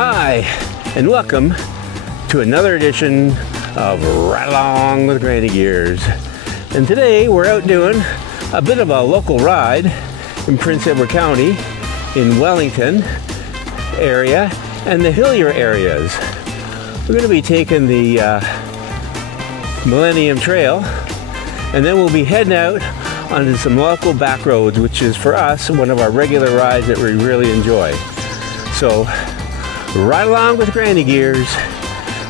Hi, and welcome to another edition of Ride Along with Granny Gears. And today we're out doing a bit of a local ride in Prince Edward County in Wellington area and the hillier areas. We're going to be taking the Millennium Trail, and then we'll be heading out onto some local back roads, which is for us one of our regular rides that we really enjoy. So ride along with Granny Gears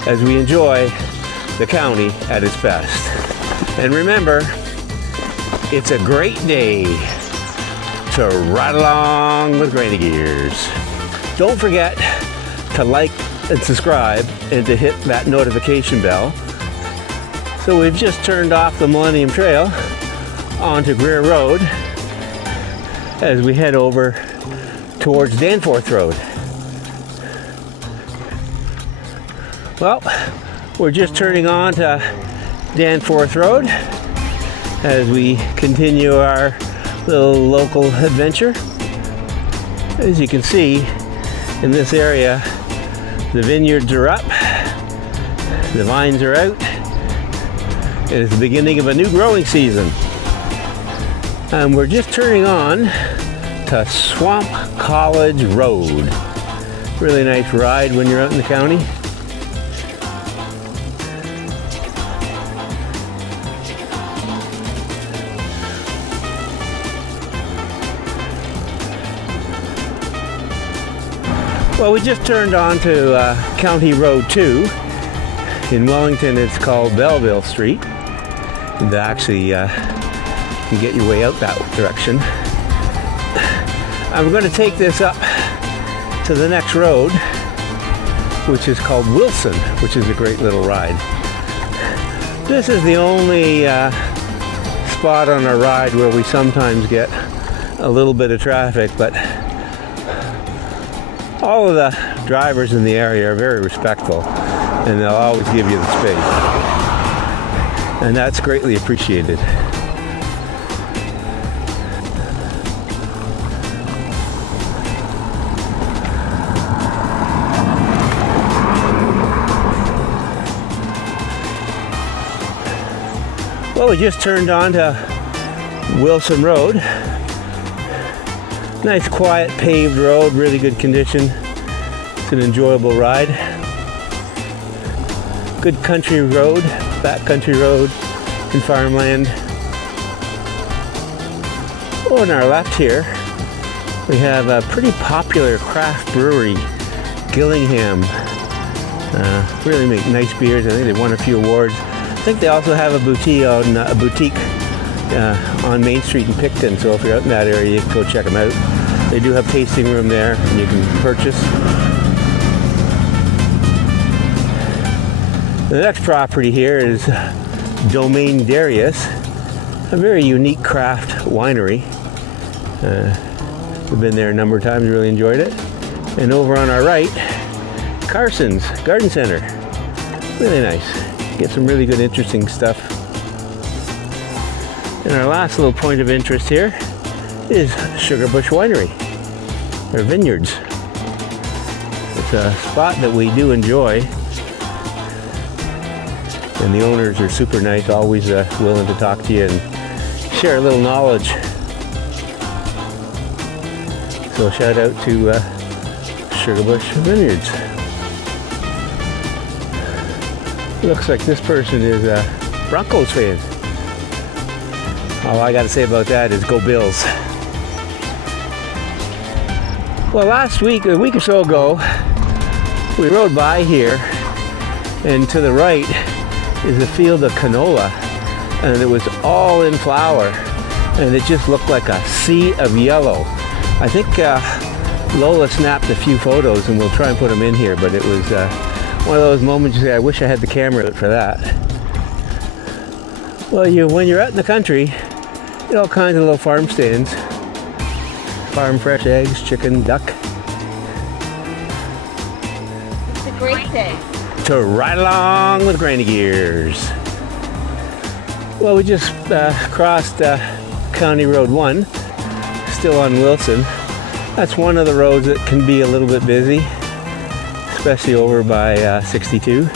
as we enjoy the county at its best. And remember, it's a great day to ride along with Granny Gears. Don't forget to like and subscribe and to hit that notification bell. So we've just turned off the Millennium Trail onto Greer Road as we head over towards Danforth Road. Well, we're just turning on to Danforth Road as we continue our little local adventure. As you can see, in this area, the vineyards are up, the vines are out, and it's the beginning of a new growing season. And we're just turning on to Swamp College Road. Really nice ride when you're out in the county. Well, we just turned on to County Road 2. In Wellington, it's called Belleville Street. And actually, you can get your way out that direction. And we're going to take this up to the next road, which is called Wilson, which is a great little ride. This is the only spot on our ride where we sometimes get a little bit of traffic, but all of the drivers in the area are very respectful, and they'll always give you the space. And that's greatly appreciated. Well, we just turned on to Wilson Road. Nice, quiet, paved road, really good condition. It's an enjoyable ride. Good country road, backcountry road in Farmland. Oh, on our left here, we have a pretty popular craft brewery, Gillingham. Really make nice beers. I think they won a few awards. I think they also have a boutique on Main Street in Picton, so if you're out in that area, you can go check them out. They do have tasting room there, and you can purchase. The next property here is Domaine Darius, a very unique craft winery. We've been there a number of times, really enjoyed it. And over on our right, Carson's Garden Center. Really nice. Get some really good, interesting stuff. And our last little point of interest here is Sugarbush Winery, or vineyards. It's a spot that we do enjoy, and the owners are super nice, always willing to talk to you and share a little knowledge. So shout out to Sugarbush Vineyards. Looks like this person is a Broncos fan. All I got to say about that is go Bills. Well, last week, a week or so ago, we rode by here, and to the right is a field of canola, and it was all in flower, and it just looked like a sea of yellow. I think Lola snapped a few photos, and we'll try and put them in here, but it was one of those moments you say, I wish I had the camera for that. Well, when you're out in the country, you get all kinds of little farm stands. Farm fresh eggs, chicken, duck. It's a great day to ride along with Granny Gears. Well, we just crossed County Road 1, still on Wilson. That's one of the roads that can be a little bit busy. especially over by 62.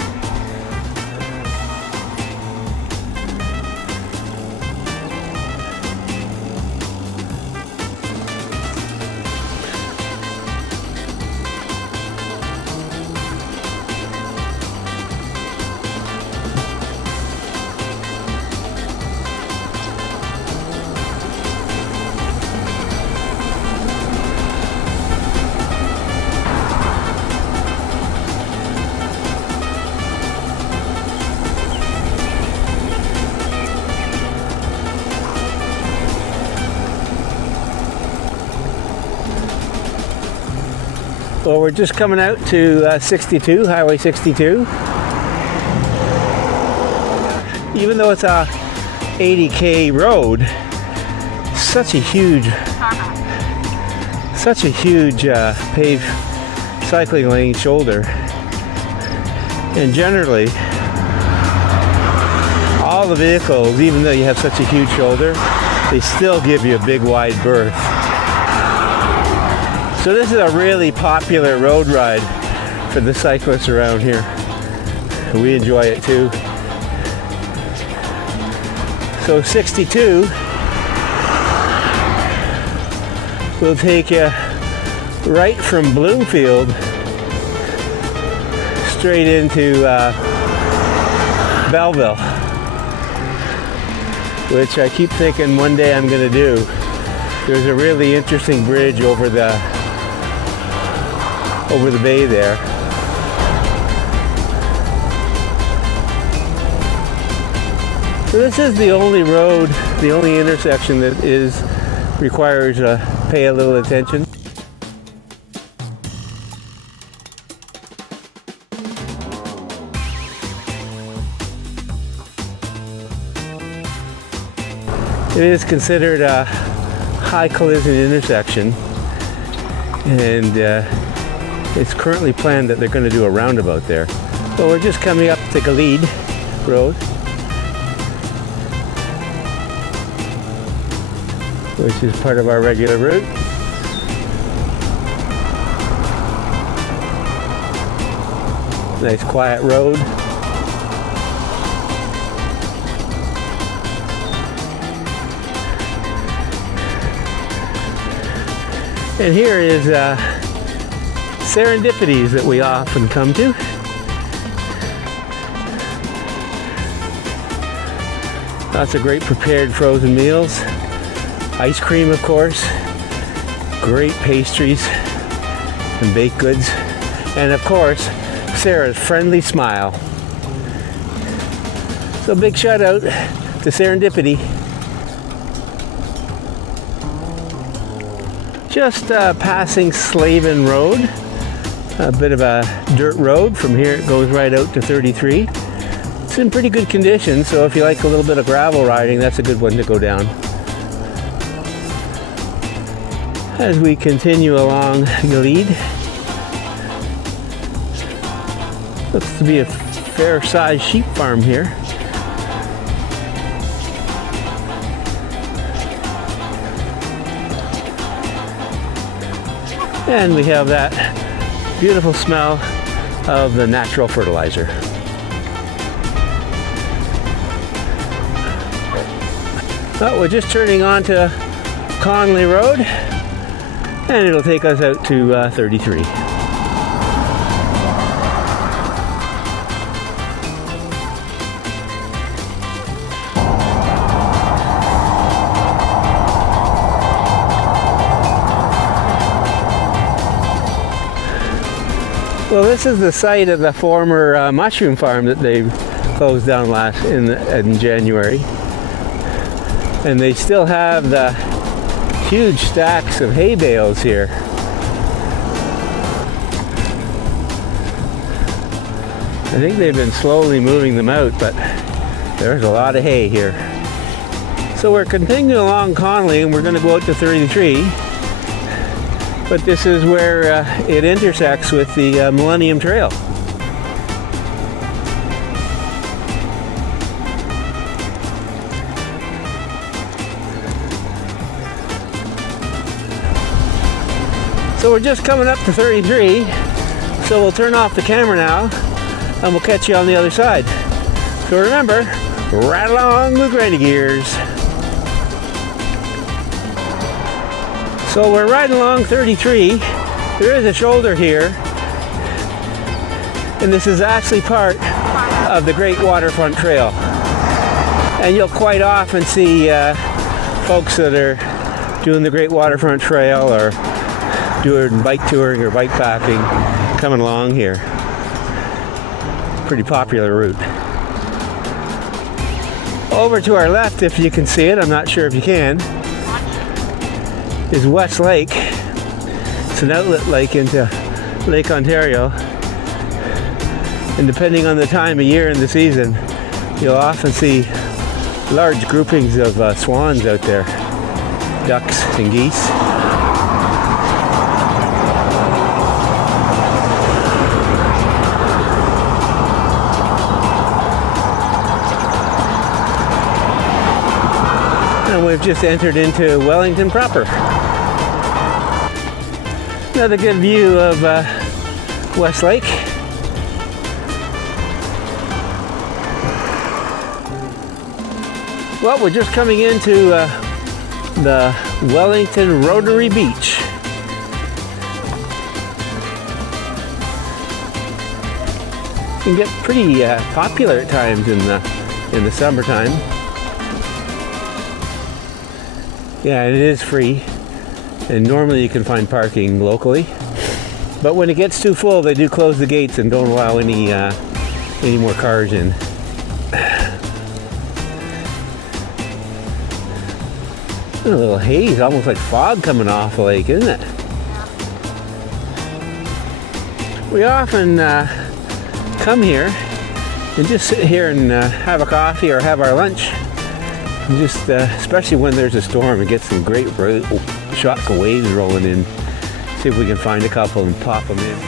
Well, we're just coming out to 62, Highway 62. Even though it's a 80K road, such a huge paved cycling lane shoulder. And generally, all the vehicles, even though you have such a huge shoulder, they still give you a big wide berth. So this is a really popular road ride for the cyclists around here. We enjoy it too. So 62 will take you right from Bloomfield straight into Belleville, which I keep thinking one day I'm going to do. There's a really interesting bridge over the bay there. So this is the only road, the only intersection that requires pay a little attention. It is considered a high collision intersection, and it's currently planned that they're going to do a roundabout there. So we're just coming up to Glebe Road, which is part of our regular route. Nice quiet road. And here is Serendipities that we often come to. Lots of great prepared frozen meals. Ice cream, of course. Great pastries and baked goods. And of course, Sarah's friendly smile. So big shout out to Serendipity. Just passing Slavin Road, a bit of a dirt road. From here it goes right out to 33. It's in pretty good condition, so if you like a little bit of gravel riding, that's a good one to go down. As we continue along Glebe, looks to be a fair-sized sheep farm here. And we have that beautiful smell of the natural fertilizer. Well, we're just turning onto Conley Road, and it'll take us out to 33. Well, this is the site of the former mushroom farm that they closed down in January. And they still have the huge stacks of hay bales here. I think they've been slowly moving them out, but there's a lot of hay here. So we're continuing along Conley, and we're going to go out to 33. But this is where it intersects with the Millennium Trail. So we're just coming up to 33. So we'll turn off the camera now and we'll catch you on the other side. So remember, ride along with Granny Gears. So we're riding along 33. There is a shoulder here, and this is actually part of the Great Waterfront Trail. And you'll quite often see folks that are doing the Great Waterfront Trail or doing bike touring or bike packing coming along here. Pretty popular route. Over to our left, if you can see it, I'm not sure if you can, is West Lake. It's an outlet lake into Lake Ontario. And depending on the time of year and the season, you'll often see large groupings of swans out there, ducks and geese. And we've just entered into Wellington proper. Another good view of West Lake. Well, we're just coming into the Wellington Rotary Beach. It can get pretty popular at times in the summertime. Yeah, it is free, and normally you can find parking locally. But when it gets too full, they do close the gates and don't allow any more cars in. A little haze, almost like fog coming off the lake, isn't it? We often come here and just sit here and have a coffee or have our lunch. And just, especially when there's a storm, and get some great shots of waves rolling in. See if we can find a couple and pop them in.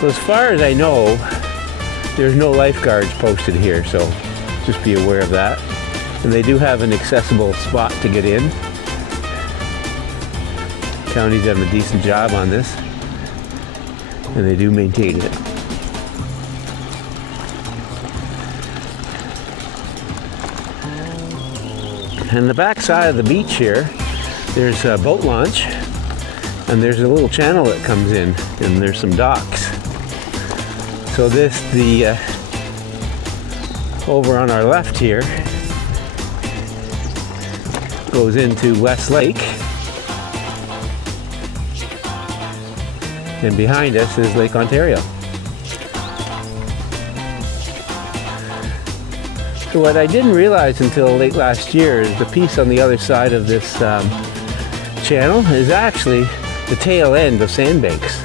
So as far as I know, there's no lifeguards posted here, so just be aware of that. And they do have an accessible spot to get in. County's done a decent job on this, and they do maintain it. And the back side of the beach here, there's a boat launch, and there's a little channel that comes in, and there's some docks. So over on our left here goes into West Lake, and behind us is Lake Ontario. So what I didn't realize until late last year is the piece on the other side of this channel is actually the tail end of sandbanks.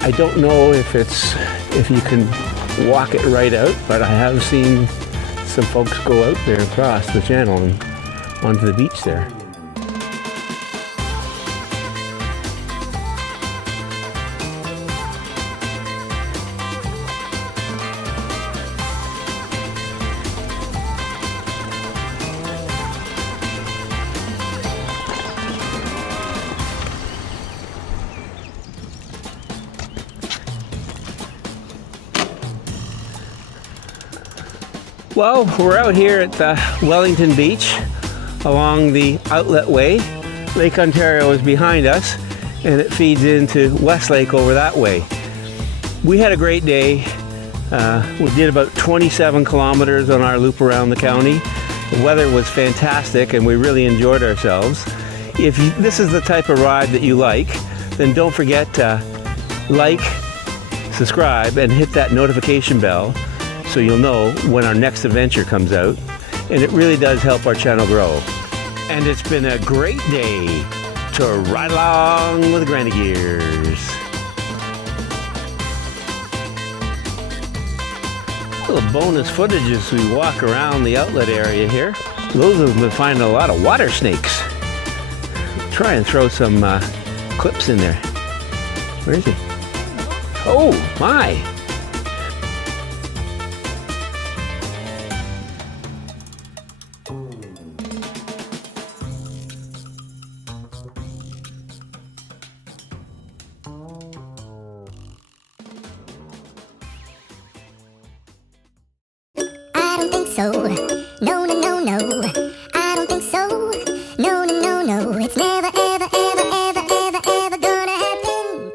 I don't know if you can walk it right out, but I have seen some folks go out there across the channel and onto the beach there. Well, we're out here at Wellington Beach along the outlet way. Lake Ontario is behind us, and it feeds into West Lake over that way. We had a great day. We did about 27 kilometers on our loop around the county. The weather was fantastic, and we really enjoyed ourselves. If this is the type of ride that you like, then don't forget to like, subscribe, and hit that notification bell so you'll know when our next adventure comes out. And it really does help our channel grow. And it's been a great day to ride along with Granny Gears. A little bonus footage as we walk around the outlet area here. Those of them have been finding a lot of water snakes. try and throw some clips in there. Where is he? Oh, my! I don't think so. No, no, no, no.